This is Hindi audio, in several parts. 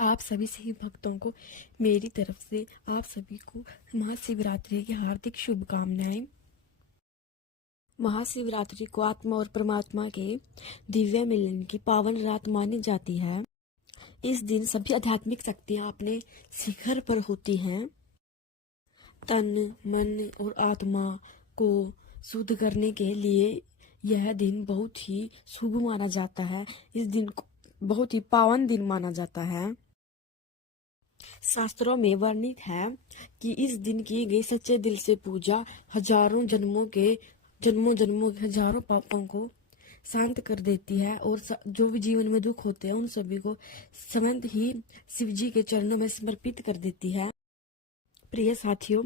आप सभी शिव भक्तों को मेरी तरफ से आप सभी को महाशिवरात्रि की हार्दिक शुभकामनाएं। महाशिवरात्रि को आत्मा और परमात्मा के दिव्य मिलन की पावन रात मानी जाती है। इस दिन सभी आध्यात्मिक शक्तियां अपने शिखर पर होती हैं। तन, मन और आत्मा को शुद्ध करने के लिए यह दिन बहुत ही शुभ माना जाता है। इस दिन को बहुत ही पावन दिन माना जाता है। शास्त्रों में वर्णित है कि इस दिन की गई सच्चे दिल से पूजा हजारों जन्मों के हजारों पापों को शांत कर देती है और जो भी जीवन में दुख होते हैं उन सभी को स्वयं ही शिव जी के चरणों में समर्पित कर देती है। प्रिय साथियों,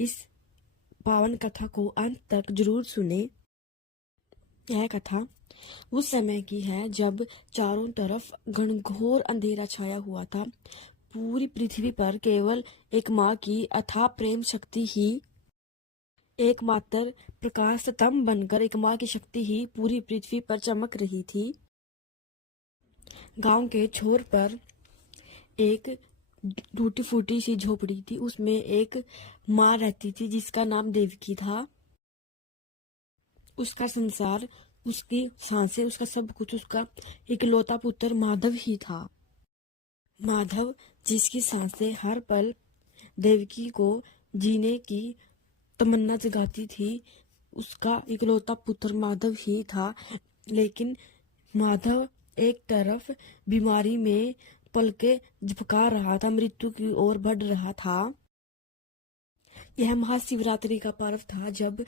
इस पावन कथा को अंत तक जरूर सुने। यह कथा उस समय की है जब चारों तरफ घनघोर अंधेरा छाया हुआ था। पूरी पृथ्वी पर केवल एक माँ की अथाह प्रेम शक्ति ही एकमात्र प्रकाश स्तंभ बनकर एक माँ की शक्ति ही पूरी पृथ्वी पर चमक रही थी। गांव के छोर पर एक टूटी फूटी सी झोपड़ी थी। उसमें एक माँ रहती थी जिसका नाम देवकी था। उसका संसार, उसकी सांसें, उसका सब कुछ, उसका इकलौता पुत्र माधव ही था। माधव जिसकी सांसें हर पल देवकी को जीने की तमन्ना जगाती थी, उसका इकलौता पुत्र माधव ही था। लेकिन माधव एक तरफ बीमारी में पलके झपका रहा था, मृत्यु की ओर बढ़ रहा था। यह महाशिवरात्रि का पर्व था जब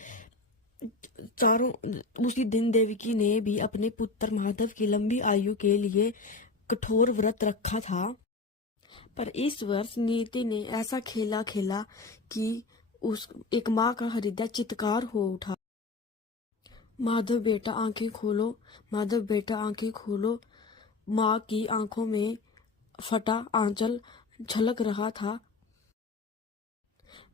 उसी दिन देवकी ने भी अपने पुत्र माधव की लंबी आयु के लिए कठोर व्रत रखा था। पर इस वर्ष नियति ने ऐसा खेला कि उस एक माँ का हृदय चित्कार हो उठा। माधव बेटा आंखें खोलो, माधव बेटा आंखें खोलो। माँ की आंखों में फटा आंचल झलक रहा था।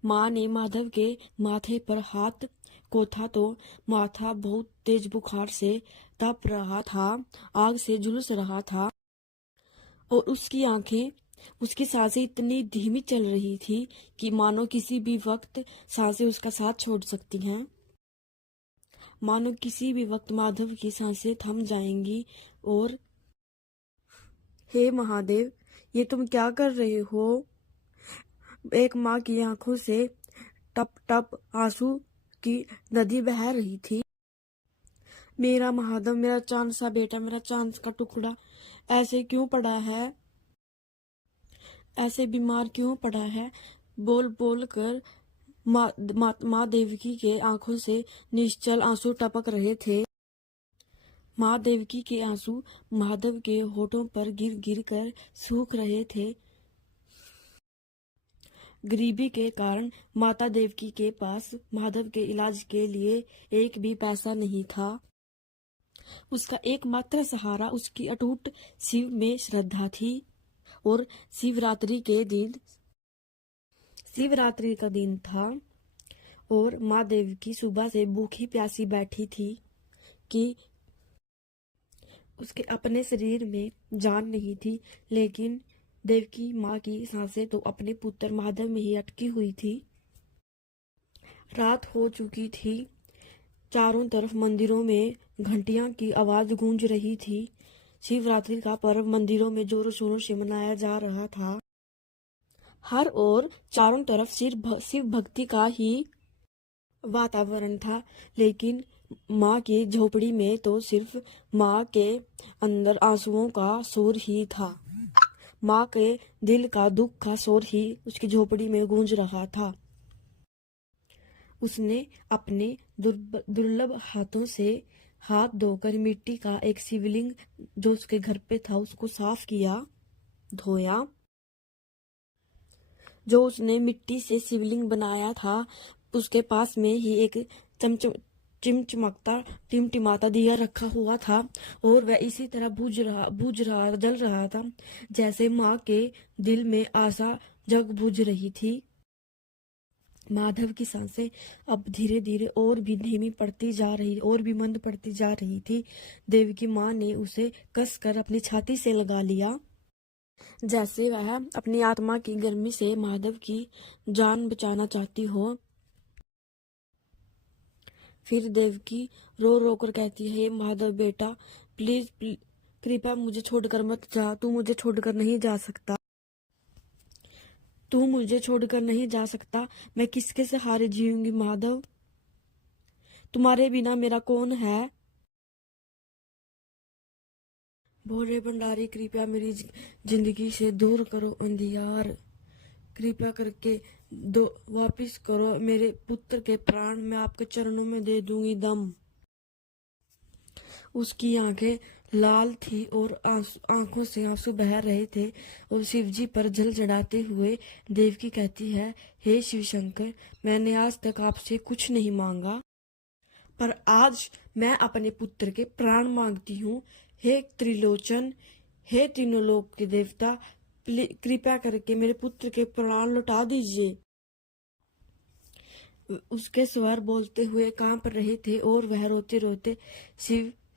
माँ ने माधव के माथे पर हाथ को था तो माथा बहुत तेज बुखार से तप रहा था, आग से झुलस रहा था और उसकी आंखें, उसकी सांसें इतनी धीमी चल रही थी कि मानो किसी भी वक्त सांसें उसका साथ छोड़ सकती हैं। मानो किसी भी वक्त माधव की सांसें थम जाएंगी। और हे महादेव, ये तुम क्या कर रहे हो? एक माँ की आंखों से टप टप आंसू की नदी बह रही थी। मेरा महादेव, मेरा चांद सा बेटा, मेरा चांद का टुकड़ा ऐसे क्यों पड़ा है? ऐसे बीमार क्यों पड़ा है? बोल बोल कर माँ देवकी के आंखों से निश्चल आंसू टपक रहे थे। माँ देवकी के आंसू माधव के होठों पर गिर गिर कर सूख रहे थे। गरीबी के कारण माता देवकी के पास माधव के इलाज के लिए एक भी पैसा नहीं था। उसका एकमात्र सहारा उसकी अटूट शिव में श्रद्धा थी। और शिवरात्रि का दिन था और माँ देवकी सुबह से भूखी प्यासी बैठी थी कि उसके अपने शरीर में जान नहीं थी। लेकिन देवकी माँ की सांसें तो अपने पुत्र माधव में ही अटकी हुई थी। रात हो चुकी थी। चारों तरफ मंदिरों में घंटियां की आवाज गूंज रही थी। शिवरात्रि का पर्व मंदिरों में जोरों शोरों से मनाया जा रहा था। हर ओर चारों तरफ शिव भक्ति का ही वातावरण था। लेकिन माँ की झोपड़ी में तो सिर्फ माँ के अंदर आंसुओं का शोर ही था। माँ के दिल का दुख का शोर ही उसकी झोपड़ी में गूंज रहा था। उसने अपने दुर्लभ हाथों से हाथ धोकर मिट्टी का एक शिवलिंग जो उसके घर पे था उसको साफ किया, धोया। जो उसने मिट्टी से शिवलिंग बनाया था उसके पास में ही एक टिमटिमाता दिया रखा हुआ था और वह इसी तरह जल रहा था जैसे माँ के दिल में आशा जग बुझ रही थी। माधव की सांसें अब धीरे धीरे और भी धीमी पड़ती जा रही, और भी मंद पड़ती जा रही थी। देवकी माँ ने उसे कसकर अपनी छाती से लगा लिया। जैसे वह अपनी आत्मा की गर्मी से माधव की जान बचाना चाहती हो। फिर देवकी रो रो कर कहती है, हे माधव बेटा, प्लीज कृपया मुझे छोड़कर मत जा, तू मुझे छोड़कर नहीं जा सकता, तू मुझे छोड़कर नहीं जा सकता। मैं किसके सहारे जीऊंगी माधव, तुम्हारे बिना मेरा कौन है। भोले भंडारी, कृपया मेरी जिंदगी से दूर करो अंधियार, कृपया करके दो वापिस करो मेरे पुत्र के प्राण, मैं आपके चरणों में दे दूंगी दम। उसकी आंखें लाल थी और आंखों से आंसू बह रहे थे और शिवजी पर जल चढ़ाते हुए देवकी कहती है, हे शिव शंकर, मैंने आज तक आपसे कुछ नहीं मांगा, पर आज मैं अपने पुत्र के प्राण मांगती हूँ। हे त्रिलोचन, हे तीनों लोक के देवता, कृपया करके मेरे पुत्र के प्राण लौटा दीजिए। उसके स्वर बोलते हुए कांप रहे थे और वह रोते रोते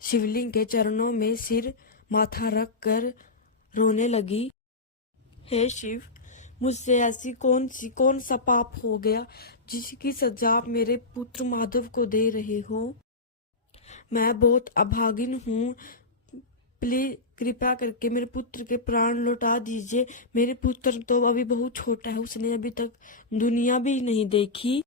शिवलिंग के चरणों में सिर माथा रख कर रोने लगी। हे शिव, मुझसे ऐसी कौन सा पाप हो गया जिसकी सजा आप मेरे पुत्र माधव को दे रहे हो। मैं बहुत अभागिन हूँ, प्लीज कृपया करके मेरे पुत्र के प्राण लौटा दीजिए। मेरे पुत्र तो अभी बहुत छोटा है, उसने अभी तक दुनिया भी नहीं देखी।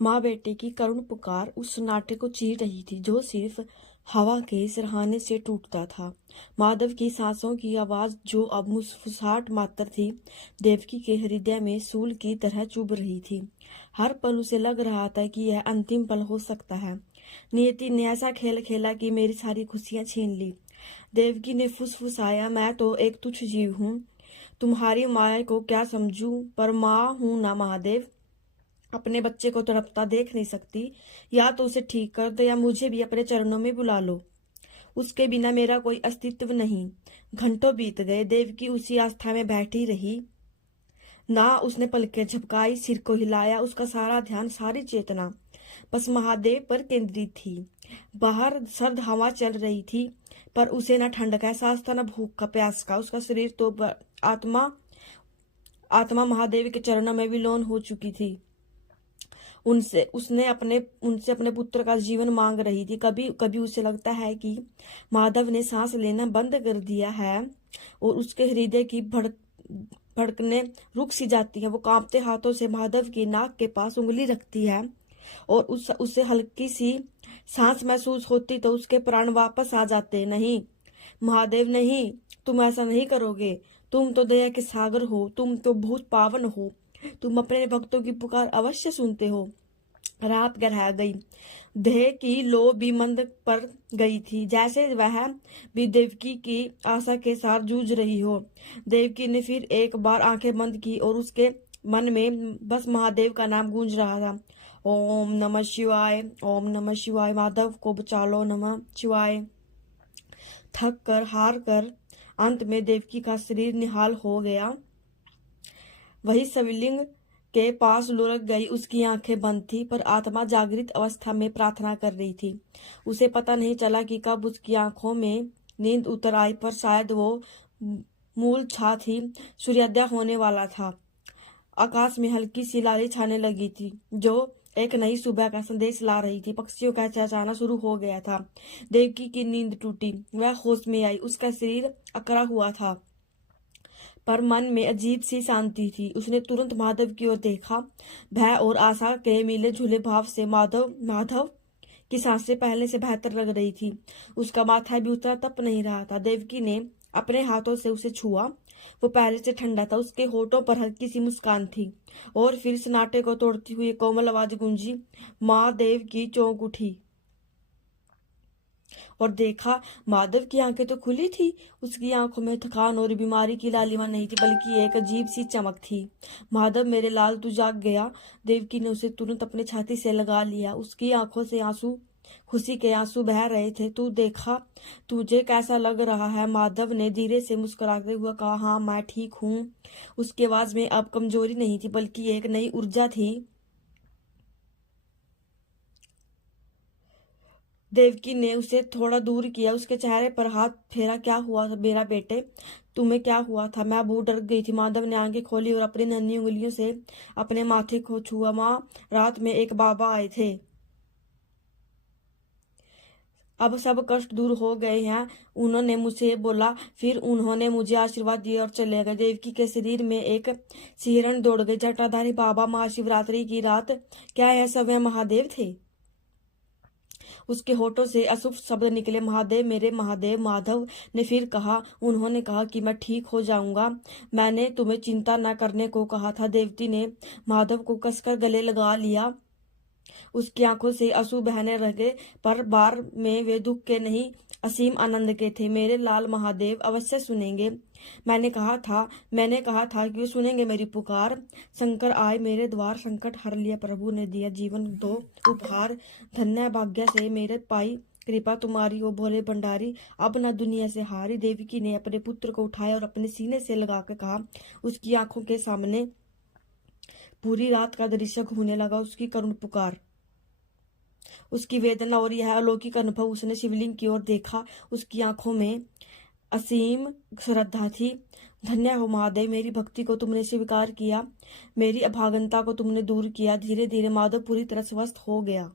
माँ बेटे की करुण पुकार उस सन्नाटे को चीर रही थी जो सिर्फ हवा के सिरहाने से टूटता था। माधव की सांसों की आवाज, जो अब मुस्कुराहट मात्र थी, देवकी के हृदय में सूल की तरह चुभ रही थी। हर पल उसे लग रहा था कि यह अंतिम पल हो सकता है। नियति ने ऐसा खेल खेला कि मेरी सारी खुशियां छीन ली। देवकी ने फुसफुसाया, मैं तो एक तुच्छ जीव हूँ, तुम्हारी माया को क्या समझूं, पर माँ हूं ना महादेव। अपने बच्चे को तड़पता देख नहीं सकती, या तो उसे ठीक कर दो या मुझे भी अपने चरणों में बुला लो, उसके बिना मेरा कोई अस्तित्व नहीं। घंटों बीत गए, देवकी उसी आस्था में बैठी रही। ना उसने पलकें झपकाई, सिर को हिलाया, उसका सारा ध्यान, सारी चेतना बस महादेव पर केंद्रित थी। बाहर सर्द हवा चल रही थी, पर उसे न ठंड का एहसास था, न भूख का, प्यास का। उसका शरीर तो आत्मा महादेव के चरणों में विलीन हो चुकी थी। उनसे अपने पुत्र का जीवन मांग रही थी। कभी कभी उसे लगता है कि माधव ने सांस लेना बंद कर दिया है और उसके हृदय की भड़कने रुक सी जाती है। वो कांपते हाथों से माधव की नाक के पास उंगली रखती है और उसे हल्की सी सांस महसूस होती तो उसके प्राण वापस आ जाते। नहीं महादेव, नहीं, तुम ऐसा नहीं करोगे। तुम तो दया के सागर हो, तुम तो बहुत पावन हो, तुम अपने भक्तों की पुकार अवश्य सुनते हो। रात गहरा गई, देह की लो भी मंद पर गई थी, जैसे वह भी देवकी की आशा के साथ जूझ रही हो। देवकी ने फिर एक बार आंखें बंद की और उसके मन में बस महादेव का नाम गूंज रहा था। ओम नमः शिवाय, ओम नमः शिवाय, माधव को बचा लो, नमः शिवाय। थक कर, हार कर अंत में देवकी का शरीर निहाल हो गया। वही शिवलिंग के पास लुढ़क गई। उसकी आंखें बंद थी, पर आत्मा जागृत अवस्था में प्रार्थना कर रही थी। उसे पता नहीं चला कि कब उसकी आंखों में नींद उतर आई, पर शायद वो मूल छा थी। सूर्योदय होने वाला था। आकाश में हल्की सी लाली छाने लगी थी, जो एक नई सुबह का संदेश ला रही थी। पक्षियों का चहचहाना शुरू हो गया था। देवकी की नींद टूटी, वह होश में आई। उसका शरीर अकड़ा हुआ था, पर मन में अजीब सी शांति थी। उसने तुरंत माधव की ओर देखा। भय और आशा के मिले जुले भाव से माधव की सांसें पहले से बेहतर लग रही थी। उसका माथा भी उतना तप नहीं रहा था। देवकी ने अपने हाथों से उसे छुआ। वो पहले से ठंडा था। उसके होठों पर हल्की सी मुस्कान थी। और फिर सन्नाटे को तोड़ती हुई कोमल आवाज गूंजी। माँ देव की चौंक उठी और देखा, माधव की आंखें तो खुली थी। उसकी आंखों में थकान और बीमारी की लालिमा नहीं थी, बल्कि एक अजीब सी चमक थी। माधव मेरे लाल, तू जाग गया। देवकी ने उसे तुरंत अपने छाती से लगा लिया। उसकी आंखों से खुशी के आंसू बह रहे थे। तू देखा, तुझे कैसा लग रहा है? माधव ने धीरे से मुस्कुराते हुए कहा, हाँ मैं ठीक हूँ। उसकी आवाज में अब कमजोरी नहीं थी, बल्कि एक नई ऊर्जा थी। देवकी ने उसे थोड़ा दूर किया, उसके चेहरे पर हाथ फेरा। क्या हुआ मेरा बेटे, तुम्हें क्या हुआ था? मैं बहुत डर गई थी। माधव ने आंखें खोली और अपनी नन्ही उंगलियों से अपने माथे को छुआ। माँ, रात में एक बाबा आए थे, अब सब कष्ट दूर हो गए हैं, उन्होंने मुझसे बोला। फिर उन्होंने मुझे आशीर्वाद दिया और चले गए। देवकी के शरीर में एक सिहरन दौड़ गई। जटाधारी बाबा महाशिवरात्रि की रात, क्या यह सब वह महादेव थे? उसके होठों से अशुभ शब्द निकले। महादेव, मेरे महादेव। माधव ने फिर कहा। उन्होंने कहा कि मैं ठीक हो जाऊंगा, मैंने तुम्हें चिंता न करने को कहा था। देवती ने माधव को कसकर गले लगा लिया। उसकी आंखों से आंसू बहने लगे, पर बार में वे दुख के नहीं, असीम आनंद के थे। मेरे लाल महादेव अवश्य सुनेंगे, मैंने कहा था कि वे सुनेंगे मेरी पुकार। शंकर आए मेरे द्वार, संकट हर लिया, प्रभु ने दिया जीवन दो उपहार। धन्य भाग्य से मेरे पाई, कृपा तुम्हारी ओ भोले भंडारी, अब न दुनिया से हारी। देवकी ने अपने पुत्र को उठाया और अपने सीने से लगाकर कहा। उसकी आंखों के सामने पूरी रात का दृश्य घूमने लगा, उसकी करुण पुकार, उसकी वेदना और यह अलौकिक अनुभव। उसने शिवलिंग की ओर देखा, उसकी आंखों में असीम श्रद्धा थी। धन्य हो महादेव, मेरी भक्ति को तुमने स्वीकार किया, मेरी अभागनता को तुमने दूर किया। धीरे धीरे माधव पूरी तरह स्वस्थ हो गया।